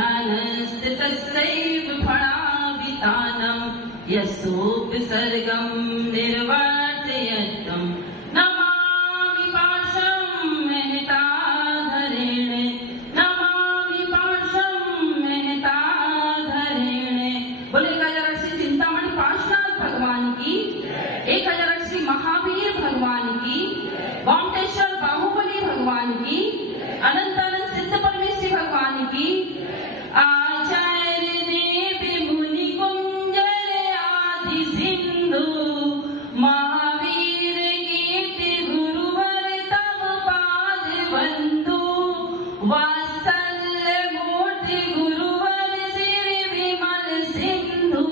ध्यानस्थितस्यैव फणावितानं यस्योपसर्गं निर्वर्तयत्यं नमामि पाशं महताधरेण नमामि पाशं महताधरेण। बोले 1000 श्री चिंतामणि पार्श्वनाथ भगवान की, 1000 श्री महावीर भगवान की, गोमटेश्वर बाहुबली भगवान की, अनंत सिद्ध परमेश्वरी भगवान की। आचार्य देव मुनि कुंजर आदि सिंधु महावीर कीर्ति गुरुवर तब पाद बंधु वात्सल्य मूर्ति गुरुवर सिर विमल सिंधु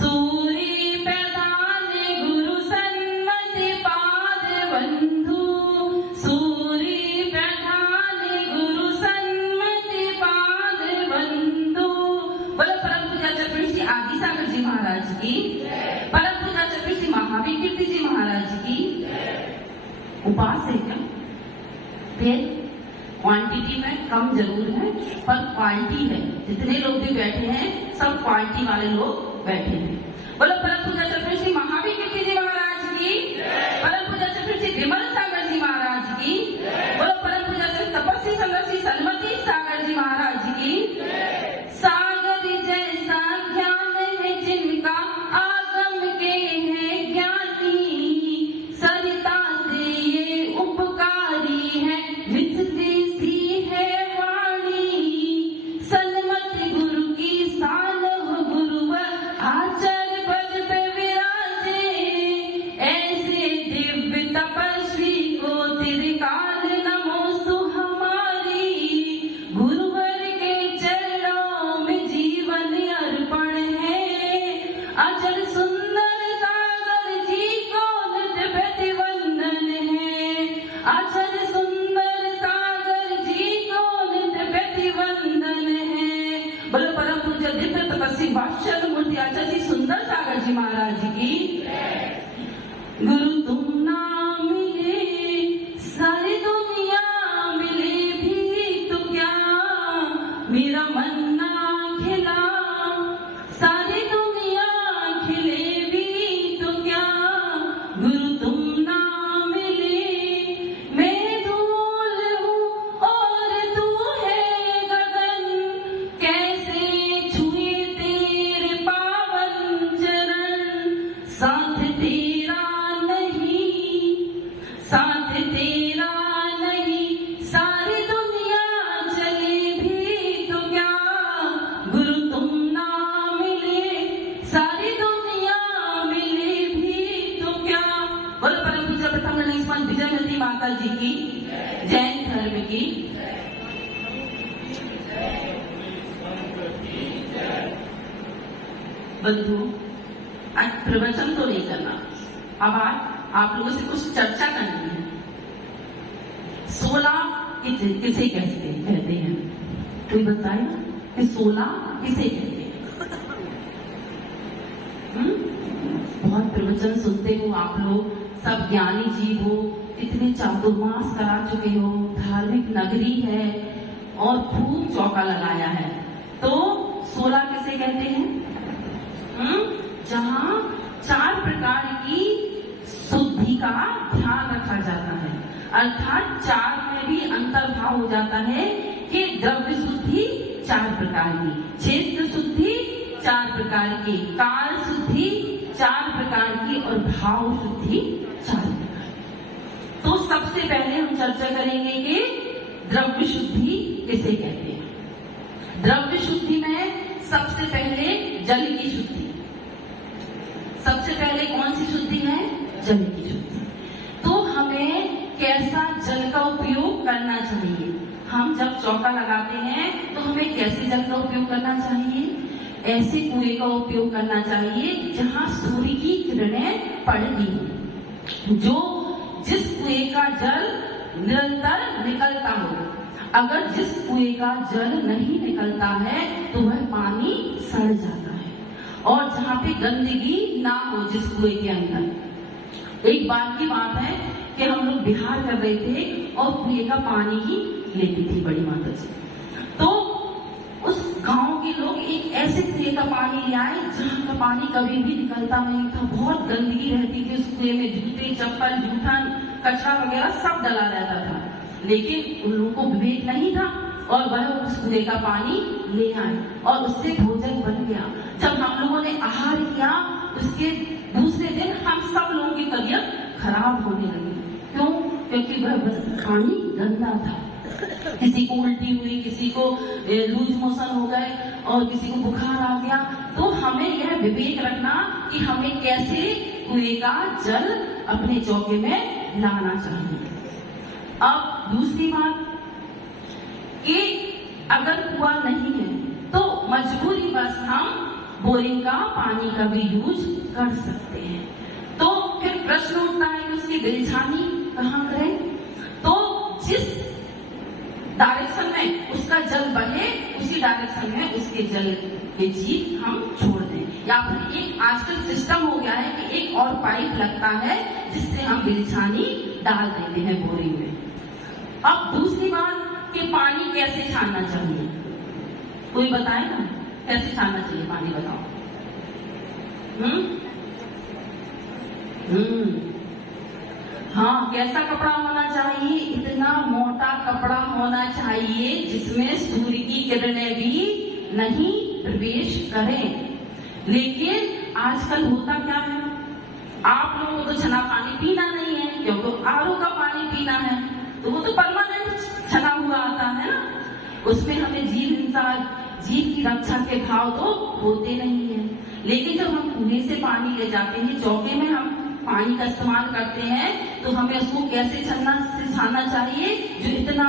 सूरी प्रधान गुरु सन्मति पाद बंधु सूरी प्रधान गुरु सन्मति पाद बंधु। बोलो परम पूज्य चक्रवर्ती आदि सागर जी महाराज की, परम पूज्य चक्रवर्ती महावीर कीर्ति जी महाराज की। उपास है क्या? फिर क्वांटिटी में कम जरूर है पर क्वालिटी है। जितने लोग भी बैठे हैं सब क्वालिटी वाले लोग बैठे हैं। बोलो परम पूज्य चक्रवर्ती महावीर कीर्ति जी महाराज की, परम पूज्य चक्रवर्ती विमल सागर जी महाराज की। बोलो परम पूज्य तपस्वी संघर्षी सन्मति सागर जी महाराज की। सागर जैसा ज्ञान है जिनका आगम के है ज्ञानी, सरिता से ये उपकारी है मिथ्य सी है वाणी। सन्मति गुरु की शान हो गुरुवर आचर पद पे विराजे, ऐसे दिव्य तपस्वी को त्रिकाल नमोस्तु हमारी। गुरुवर के चरणों में जीवन अर्पण है, अचल सुंदर सागर जी को नित्य प्रतिवंदन है, अचल सुंदर सागर जी को नित्य प्रतिवंदन है। बोलो परम पूज्य दिव्य तपस्वी वात्सल मूर्ति आचार्य जी सुंदर सागर जी महाराज की। गुरु तुम ना मिले सारी दुनिया मिले भी तो क्या, मेरा मन ना खिला सारी दुनिया खिले भी तो क्या। गुरु तुम ना मिले मैं धूल हूँ और तू है गगन, कैसे छुए तेरे पावन चरण। साथ तेरा नहीं, साथ तेरा नहीं, सारी दुनिया चले भी तो क्या। गुरु तुम ना मिले सारी दुनिया मिले भी तो क्या। बोलो परम पूज्य प्रथम गणेशमान विजयवती माता जी की, जैन धर्म की। बंधु आज प्रवचन तो नहीं करना, अब आज आप लोगों से कुछ चर्चा करनी है। 16 किसे कहते हैं? कोई बताए कि 16 किसे कहते हैं? बहुत प्रवचन सुनते हो आप लोग, सब ज्ञानी जीव हो, इतने चातुर्मास करा चुके हो, धार्मिक नगरी है और खूब चौका लगाया है। तो 16 किसे कहते हैं? जहाँ 4 प्रकार की शुद्धि का ध्यान रखा जाता है, अर्थात 4 में भी अंतर्भाव हो जाता है कि द्रव्य शुद्धि 4 प्रकार की, क्षेत्र शुद्धि 4 प्रकार की, काल शुद्धि 4 प्रकार की और भाव शुद्धि 4 प्रकार की। तो सबसे पहले हम चर्चा करेंगे कि द्रव्य शुद्धि किसे कहते हैं। द्रव्य शुद्धि में सबसे पहले जल की शुद्धि। सबसे पहले कौन सी शुद्धि है? जल की शुद्धि। तो हमें कैसा जल का उपयोग करना चाहिए? हम जब चौका लगाते हैं तो हमें कैसे जल का उपयोग करना चाहिए? ऐसे कुएं का उपयोग करना चाहिए जहां सूर्य की किरणें पड़ रही हो, जो जिस कुएं का जल निरंतर निकलता हो। अगर जिस कुएं का जल नहीं निकलता है तो वह पानी सड़ जाता है, और जहाँ पे गंदगी ना हो जिस कुएं के अंदर। एक बार की बात है कि हम लोग बिहार कर रहे थे और कुएं का पानी ही लेती थी बड़ी माता जी। तो उस का पानी ले आए जहाँ का पानी कभी भी निकलता नहीं था, बहुत गंदगी रहती थी उस कुएं में, जूते चप्पल जूठन कचरा वगैरह सब डला रहता था, लेकिन उन लोगों को विवेक नहीं था और वह उस कुएं का पानी ले आए और उससे भोजन बन गया। जब हम लोगों ने आहार किया उसके दूसरे दिन हम सब लोगों की तबीयत खराब होने लगी। क्यों? क्योंकि वह पानी गंदा था। किसी को उल्टी हुई, किसी को लूज मोशन हो गए और किसी को बुखार आ गया। तो हमें यह विवेक रखना कि हमें कैसे कुएं का जल अपने चौके में लाना चाहिए। अब दूसरी बात कि अगर कुआं नहीं है तो मजबूरी बस हम बोरिंग का पानी का भी यूज कर सकते हैं। तो फिर प्रश्न उठता है कि उसकी बिलछानी कहाँ करें? तो जिस डायरेक्शन में उसका जल बहे उसी डायरेक्शन में उसके जल के जीप हम छोड़ दें, या फिर एक आजकल सिस्टम हो गया है कि एक और पाइप लगता है जिससे हम बिलछानी डाल देते हैं बोरिंग में। अब दूसरी बात कि पानी कैसे छानना चाहिए, कोई बताए ना कैसे छानना चाहिए पानी, बताओ। हाँ, कैसा कपड़ा होना चाहिए? इतना मोटा कपड़ा होना चाहिए जिसमें सूर्य की किरणें भी नहीं प्रवेश करें। लेकिन आजकल होता क्या है, आप लोगों को तो छना पानी पीना नहीं है क्योंकि आरओ का पानी पीना है, तो वो तो परमानेंट छना हुआ आता है ना, उसमें हमें जीव की रक्षा के भाव तो होते नहीं है। लेकिन जब हम कुएं से पानी ले जाते हैं, चौके में हम पानी का इस्तेमाल करते हैं, तो हमें उसको कैसे छानना चाहिए जो इतना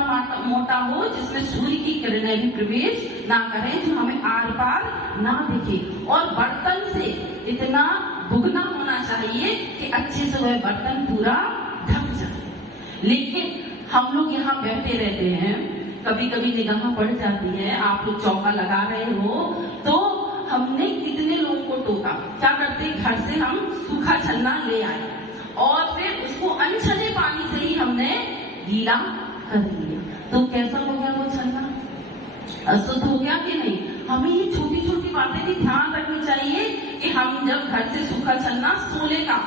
मोटा हो जिसमें सूर्य की किरणें भी प्रवेश ना करें, जो हमें आर पार ना दिखे, और बर्तन से इतना भुगना होना चाहिए कि अच्छे से वह बर्तन पूरा ढक जाए। लेकिन हम लोग यहाँ बैठे रहते हैं, कभी कभी निगाह पड़ जाती है, आप लोग चौका लगा रहे हो तो हमने कितने लोगों को टोका, क्या करते घर से हम सूखा छन्ना ले आए और फिर उसको अनछने पानी से ही हमने गीला कर दिया, तो कैसा हो गया वो छन्ना? अशुद्ध हो गया कि नहीं? हमें ये छोटी छोटी बातें भी ध्यान रखनी चाहिए कि हम जब घर से सूखा छन्ना, सोले का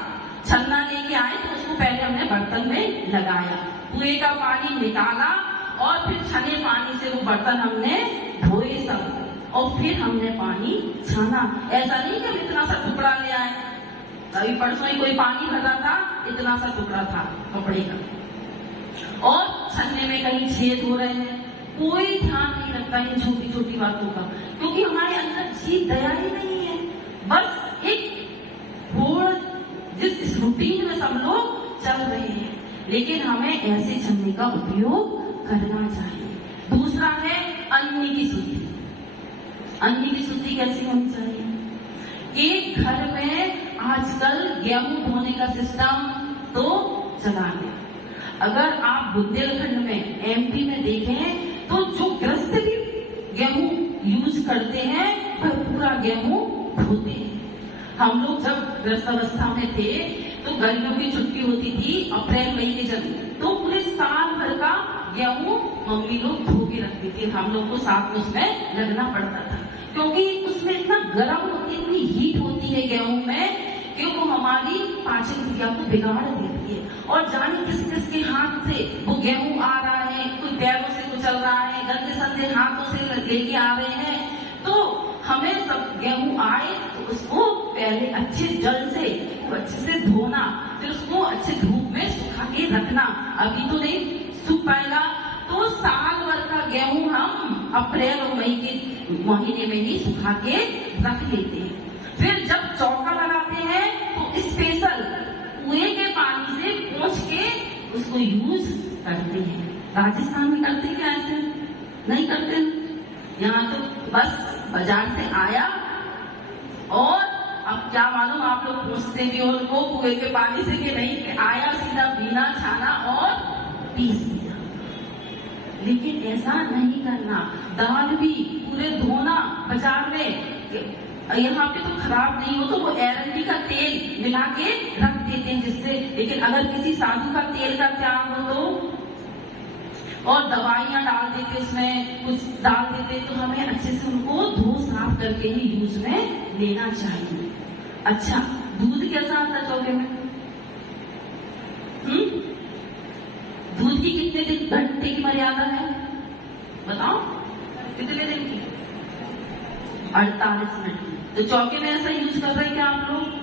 छन्ना लेके आए तो उसको पहले हमने बर्तन में लगाया, कुएं का पानी निकाला और फिर छने पानी से वो बर्तन हमने धोए सब, और फिर हमने पानी छाना। ऐसा नहीं कि हम इतना सा टुकड़ा ले आए, अभी परसों ही कोई पानी भरा था, इतना सा टुकड़ा था कपड़े का, और छन्ने में कहीं छेद हो रहे हैं, कोई ध्यान नहीं रखता इन छोटी छोटी बातों का, क्योंकि हमारे अंदर जीव दया ही नहीं है। बस एक थोड़ा जिस रूटीन में सब लोग चल रहे हैं, लेकिन हमें ऐसे छन्ने का उपयोग करना चाहिए। दूसरा है अन्न की शुद्धि। अन्न की शुद्धि कैसी होनी चाहिए? एक घर में आजकल गेहूं धोने का सिस्टम तो चला गया। अगर आप बुंदेलखंड में, एमपी में देखें तो जो ग्रस्त भी गेहूं यूज करते हैं वह पूरा गेहूं धोते हैं। हम लोग जब ग्रस्त अवस्था में थे तो गर्मियों की छुट्टी होती थी अप्रैल मई के जब, तो पूरे साल भर का गेहूं मम्मी लोग धो के रखती थी, हम लोग को साथ में उसमें लगना पड़ता था, क्योंकि उसमें इतना गर्म होती, इतनी हीट होती है गेहूं में कि वो हमारी पाचन क्रिया को बिगाड़ देती है। और जाने किस किस के हाथ से वो गेहूं आ रहा है, कोई पैरों से तो चल रहा है, गंदे संदे हाथों से लेके आ रहे हैं, तो हमें सब गेहूं आए तो उसको पहले अच्छे जल से अच्छे से धोना, फिर उसको अच्छे धूप में सुखा के रखना। अभी तो नहीं सूख पाएगा, तो साल भर का गेहूं हम अप्रैल और मई के महीने में ही सुखा के रख लेते हैं। फिर जब चौका लगाते हैं तो स्पेशल कुएं के पानी से पोंछ के उसको यूज करते हैं। राजस्थान में करते क्या ऐसे? नहीं करते। यहाँ तो बस बाजार से आया और अब क्या मालूम आप लोग पूछते भी उनको कुएं के पानी से कि नहीं, कि आया सीधा बीना छाना और पीस दिया। लेकिन ऐसा नहीं करना। दाल भी पूरे धोना बाजार में, यहाँ पे तो खराब नहीं हो तो वो एरंडी का तेल मिला के रख देते हैं जिससे, लेकिन अगर किसी साधु का तेल का त्याग हो और दवाइयां डाल देते, उसमें कुछ डाल देते, तो हमें अच्छे से उनको धो साफ करके ही यूज में लेना चाहिए। अच्छा, दूध कैसा आता है चौके में? दूध की कितने दिन घंटे की मर्यादा है बताओ? कितने दिन की? 48 मिनट की। तो चौके में ऐसा यूज कर रहे हैं क्या आप लोग?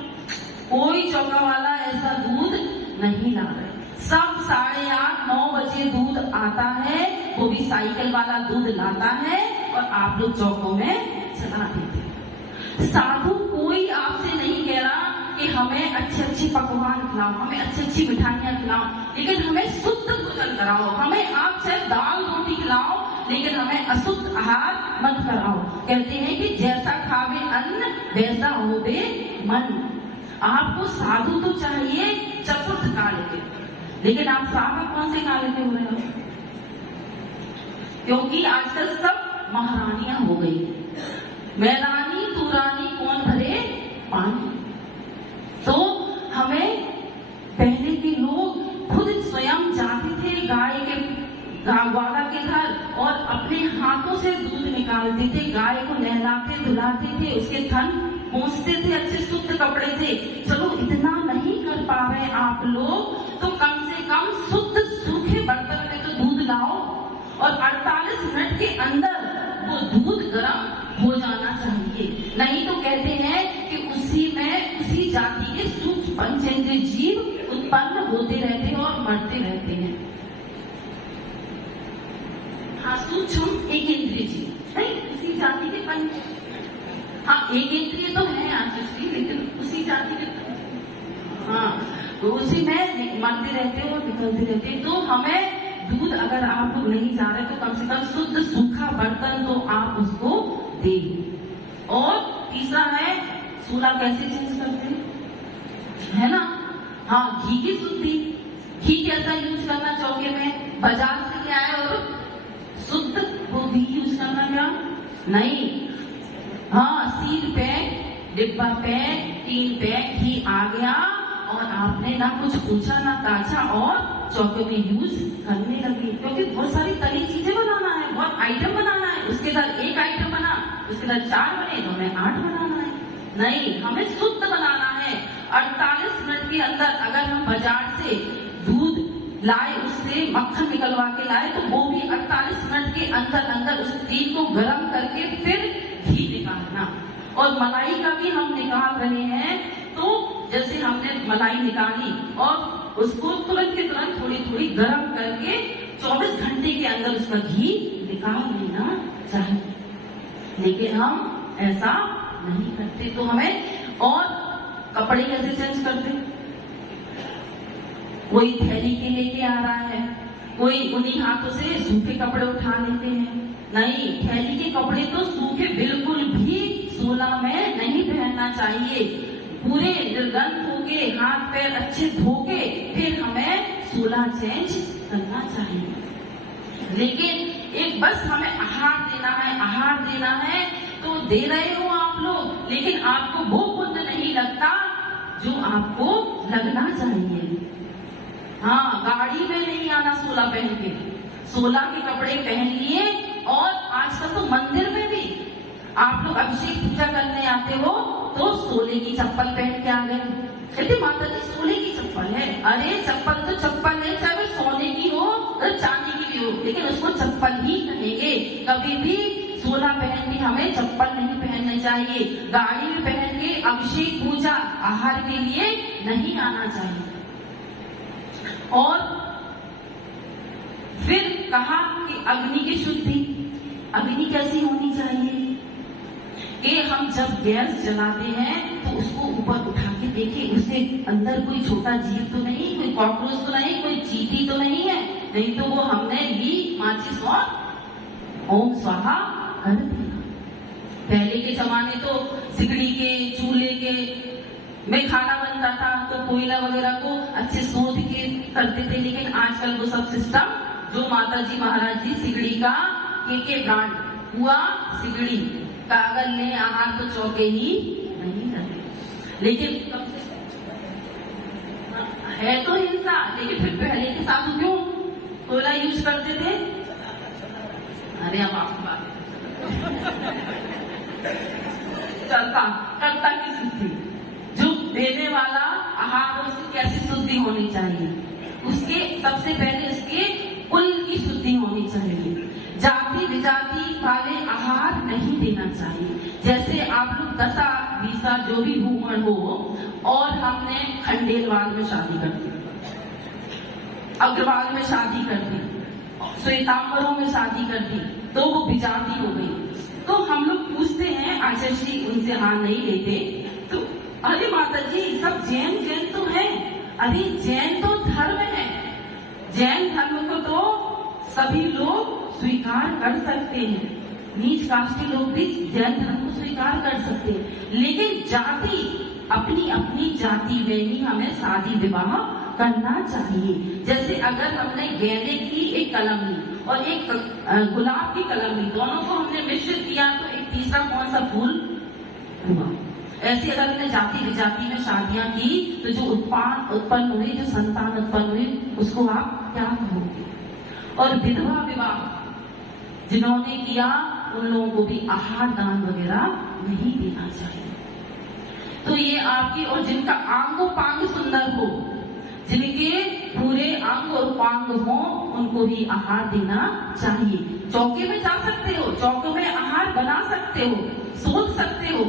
कोई चौका वाला ऐसा दूध नहीं ला रहे। सब 8:30 9 बजे दूध आता है, वो भी साइकिल वाला दूध लाता है और आप लोग चौकों में चला देते। साधु कोई आपसे नहीं कह रहा कि हमें अच्छे अच्छे पकवान खिलाओ, हमें अच्छी अच्छी मिठाइयां खिलाओ, लेकिन हमें शुद्ध भोजन कराओ। हमें आप चाहे दाल रोटी खिलाओ, लेकिन हमें अशुद्ध आहार मत कराओ। कहते हैं कि जैसा खावे अन्न वैसा होवे मन। आपको साधु तो चाहिए चतुर्थ काल के, लेकिन आप श्रावक कौन से काल के हो रहे हो? क्योंकि आजकल सब महारानियां हो गई। मैदानी तुरानी कौन भरे पानी। तो हमें पहले के लोग खुद स्वयं जाते थे ग्वाला के घर और अपने हाथों से दूध निकालते थे, गाय को नहलाते धुलाते थे, उसके थन पोंछते थे, अच्छे शुद्ध कपड़े थे। चलो इतना नहीं कर पा रहे आप लोग, तो कम से कम शुद्ध सूखे बर्तन में तो दूध लाओ और 48 मिनट के अंदर वो दूध गर्म हो जाना चाहिए। नहीं तो कहते हैं कि उसी जाति के सूक्ष्म पंचेंद्रिय जीव उत्पन्न होते रहते हैं और मरते रहते हैं। हाँ, सूक्ष्म एक इंद्रिय जीव नहीं, उसी जाति के पंच, हाँ एक इंद्रिय तो है आसुष्टि, लेकिन उसी जाति के, हाँ तो उसी में मरते रहते और निकलते रहते। तो हमें दूध अगर आप लोग नहीं जा रहे तो कम से कम शुद्ध सूखा बर्तन तो आप उसको दे। और तीसरा है सूला कैसे चेंज करते हैं, है ना? हाँ, घी की शुद्धि। घी कैसा यूज करना चौके में? बाजार से क्या है और शुद्ध वो घी यूज करना क्या? नहीं, हाँ सील पैक, डिब्बा पैक, 3 पैक घी आ गया और आपने ना कुछ पूछा ना ताछा और चौके में यूज करने लगी। क्योंकि बहुत सारी तली चीजें बनाना है, बहुत आइटम बनाना है, उसके बाद एक आइटम बना, उसके बाद 4 बने तो हमें 8 बनाना है। नहीं, हमें शुद्ध बनाना है। 48 मिनट के अंदर अगर हम बाजार से दूध लाए, उससे मक्खन निकलवा के लाए, तो वो भी 48 मिनट के अंदर उस तेल को गर्म करके फिर घी निकालना। और मलाई का भी हम निकाल रहे हैं, तो जैसे हमने मलाई निकाली और उसको तुरंत के तुरंत थोड़ी थोड़ी गर्म करके 24 घंटे के अंदर उसका घी निकाल लेना चाहिए, लेकिन हम ऐसा नहीं करते। तो हमें, और कपड़े कैसे चेंज करते? कोई थैली के लेके आ रहा है, कोई उन्हीं हाथों से सूखे कपड़े उठा लेते हैं। नहीं, थैली के कपड़े तो सूखे बिल्कुल भी सोला में नहीं पहनना चाहिए। पूरे निर्गंध होके, हाथ पैर अच्छे धोके फिर हमें सोला चेंज करना चाहिए। लेकिन एक बस हमें आहार देना है तो दे रहे हो आप लोग, लेकिन आपको वो पुण्य नहीं लगता जो आपको लगना चाहिए। हाँ, गाड़ी में नहीं आना सोला पहन के, सोला के कपड़े पहन लिए। और आजकल तो मंदिर में भी आप लोग अभिषेक पूजा करने आते हो तो सोले की चप्पल पहन के आ गए। कहते माता जी सोने की चप्पल है। अरे चप्पल तो चप्पल है, चाहे वो सोने की हो चांदी की भी हो, लेकिन उसको चप्पल ही कहेंगे। कभी भी सोला पहन के हमें चप्पल नहीं पहननी चाहिए। गाड़ी में पहन के अभिषेक पूजा आहार के लिए नहीं आना चाहिए। और फिर कहा कि अग्नि की शुद्धि। अग्नि कैसी होनी चाहिए कि हम जब गैस जलाते हैं तो उसको ऊपर उठा के देखें, उसके अंदर कोई छोटा जीव तो नहीं, कोई कॉकरोच तो नहीं, कोई चींटी तो नहीं है। नहीं तो वो हमने ली माचिस और ओम स्वाहा कर दिया। पहले के जमाने तो सिगड़ी के चूल्हे के में खाना बनता था तो कोयला वगैरह को अच्छे सोध के करते थे, लेकिन आजकल वो सब सिस्टम जो माता जी महाराज जी सिगड़ी का के ब्रांड हुआ, सिगड़ी कागज ले आहार तो चौके ही नहीं रहे। लेकिन है तो हिंसा, लेकिन फिर पहले के साधु क्यों कोयला यूज करते थे? अरे अब आपकी बात चलता करता की शुद्धि, जो देने वाला आहार उसकी कैसी शुद्धि होनी चाहिए, उसके सबसे पहले उसके कुल की शुद्धि होनी चाहिए। जाति विजाति वाले आहार नहीं देना चाहिए। जैसे आप लोग 10 जो भी उम्र हो और हमने खंडेलवाल में शादी कर दी, अग्रवाल में शादी कर दी, श्वेतांबरों में शादी कर दी, तो वो विजाति हो गई। तो हम लोग पूछते हैं आचार्य जी उनसे हाथ नहीं लेते, तो अरे माता जी सब जैन तो है। अरे जैन तो धर्म है, जैन धर्म को तो सभी लोग स्वीकार कर सकते हैं, नीच कास्ट के लोग भी जैन धर्म को स्वीकार कर सकते हैं, लेकिन जाति अपनी अपनी जाति में ही हमें शादी विवाह करना चाहिए। जैसे अगर हमने गेंदे की एक कलम ली और एक गुलाब की कलम ली, दोनों को हमने मिश्रित किया तो एक तीसरा कौन सा फूल हुआ। ऐसे अगर हमने जाति विजाति में शादियां की तो जो उत्पन्न हुई, जो संतान उत्पन्न हुई, उसको आप क्या कहोगे। और विधवा विवाह जिन्होंने किया उन लोगों को भी आहार दान वगैरह नहीं देना चाहिए। तो ये आपकी, और जिनका आंगोपांग सुंदर हो, जिनके पूरे अंग और पांग हो, उनको भी आहार देना चाहिए। चौके में जा सकते हो, चौके में आहार बना सकते हो, सोच सकते हो,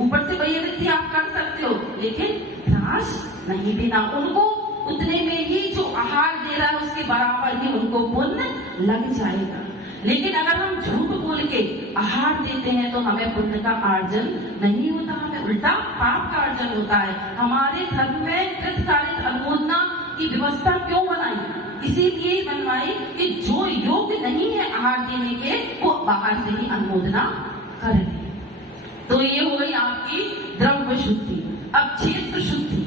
ऊपर से वही आप कर सकते हो, लेकिन त्रास नहीं देना। उनको उतने में ही जो आहार दे रहा है उसके बराबर ही उनको पुण्य लग जाएगा। लेकिन अगर हम झूठ बोल के आहार देते हैं तो हमें पुण्य का अर्जन नहीं होता, हमें उल्टा पाप का अर्जन होता है। हमारे धर्म में कृतकालिक अनुमोदना की व्यवस्था क्यों बनाई? इसीलिए बनवाई कि जो योग्य नहीं है आहार देने के वो बाहर से ही अनुमोदना करें। तो ये हो गई आपकी द्रव्य शुद्धि। अब क्षेत्र शुद्धि,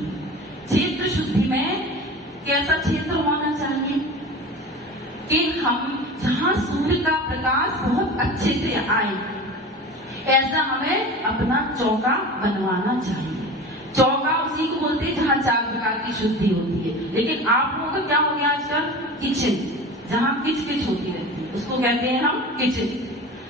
क्षेत्र शुद्धि में कैसा क्षेत्र होना चाहिए कि हम जहाँ सूर्य का प्रकाश बहुत अच्छे से आए, ऐसा हमें अपना चौका बनवाना चाहिए। चौका उसी को बोलते हैं जहाँ 4 प्रकार की शुद्धि होती है। लेकिन आप लोगों का क्या हो गया आजकल, किचन, जहाँ किच किच होती रहती है उसको कहते हैं हम किचन।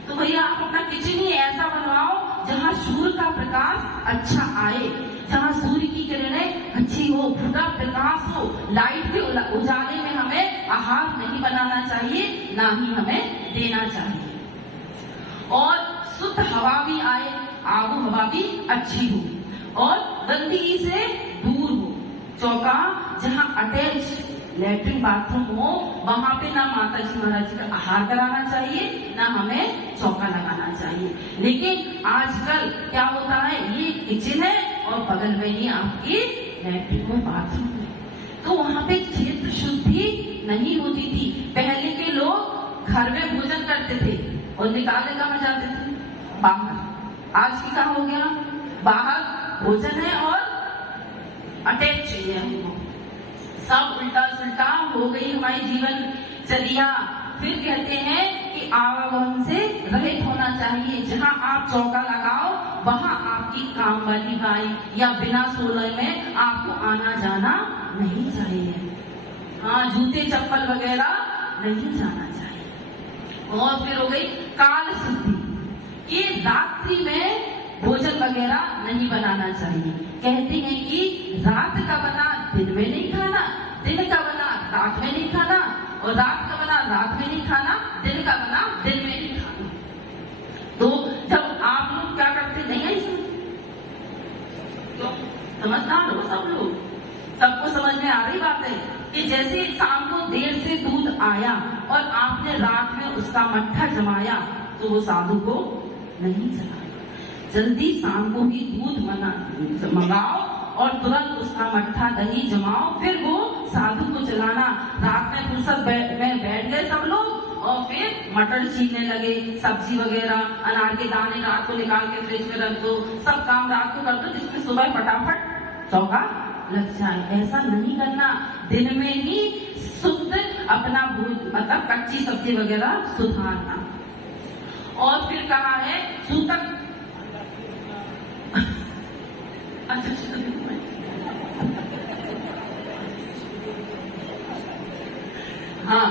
तो भैया आप अपना किचन ही ऐसा बनवाओ जहाँ सूर्य का प्रकाश अच्छा आए, जहाँ सूर्य की किरणें अच्छी हो, पूरा प्रकाश हो। लाइट के उजाले में हमें आहार नहीं बनाना चाहिए, ना ही हमें देना चाहिए। और शुद्ध हवा भी आए, आबो हवा भी अच्छी हो और गंदगी से दूर हो। चौका जहाँ अटैच लेटरिन बाथरूम हो, वहां पे ना माता जी महाराज जी का आहार कराना चाहिए, ना हमें चौका लगाना चाहिए। लेकिन आजकल क्या होता है, ये किचन है और बगल में ही आपकी लेटरिन और बाथरूम है, तो वहां पे क्षेत्र शुद्धि नहीं होती थी। पहले के लोग घर में भोजन करते थे और निकालने कहाँ जाते थे, बाहर। आज की क्या हो गया, बाहर भोजन है और अटैच चाहिए हमको, सब उल्टा सुल्टा हो गई हमारी जीवन चर्या। फिर कहते हैं कि आवागमन से रहित होना चाहिए। जहाँ आप चौका लगाओ वहाँ आपकी काम वाली बाई या बिना सोलह में आपको आना जाना नहीं चाहिए। हाँ, जूते चप्पल वगैरह नहीं जाना चाहिए। और फिर हो गई काल शुद्धि, कि रात्रि में भोजन वगैरह नहीं बनाना चाहिए। कहते हैं कि रात का बना दिन में नहीं खाना, दिन का बना रात में नहीं खाना, और रात का बना रात में नहीं खाना, दिन का बना दिन में नहीं खाना। तो जब आप लोग क्या करते नहीं है, तो समझदार हो सब लोग, सबको समझ में आ रही बात है कि जैसे शाम को देर से दूध आया और आपने रात में उसका मट्ठा जमाया तो वो साधु को नहीं चलाया। जल्दी शाम को ही दूध मंगाओ और तुरंत उसका मट्ठा दही जमाओ, फिर वो साधु को चलाना। रात में फुर्सत में बैठ गए सब लोग और फिर मटर छीलने लगे, सब्जी वगैरह, अनार के दाने रात को निकाल के फ्रिज में रख दो, सब काम रात को कर दो जिसमें सुबह फटाफट चौका लग जाए। ऐसा नहीं करना, दिन में ही शुद्ध अपना मतलब कच्ची सब्जी वगैरह सुधारना। और फिर कहा है सूतक, हाँ,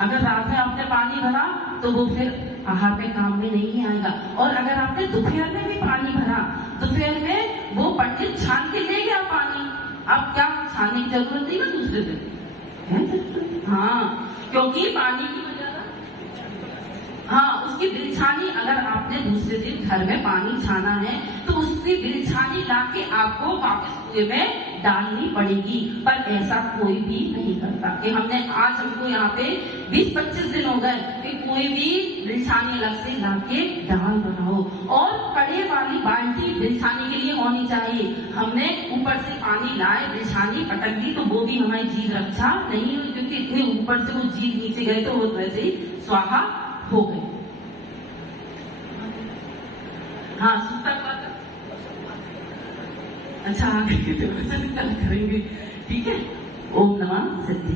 अगर रात में आपने पानी भरा तो वो फिर आहार पे काम में नहीं आएगा। और अगर आपने दोपहर में भी पानी भरा, दोपहर में वो पंडित छान के ले गया पानी, अब क्या छानने की जरूरत नहीं ना दूसरे दिन। हाँ, क्योंकि पानी की वजह, हाँ, उसकी बिलछानी अगर आपने दूसरे दिन घर में पानी छाना है तो उसकी बिलछानी लाके आपको वापस कुएं में डालनी पड़ेगी। पर ऐसा कोई भी नहीं करता कि हमको यहाँ पे 20-25 दिन हो गए कि कोई भी बिलछानी अलग से लाके डाल बनाओ। और कड़े वाली बाल्टी बिलछानी के लिए होनी चाहिए। हमने ऊपर से पानी लाए, बिलछानी पटक दी तो वो भी हमारी जीव रक्षा नहीं हुई, क्योंकि इतने ऊपर से वो जीव नीचे गए तो वो वैसे ही स्वाहा हो गए। हाँ, सूता अच्छा आगे करेंगे, ठीक है। ओम नमः सिद्धि।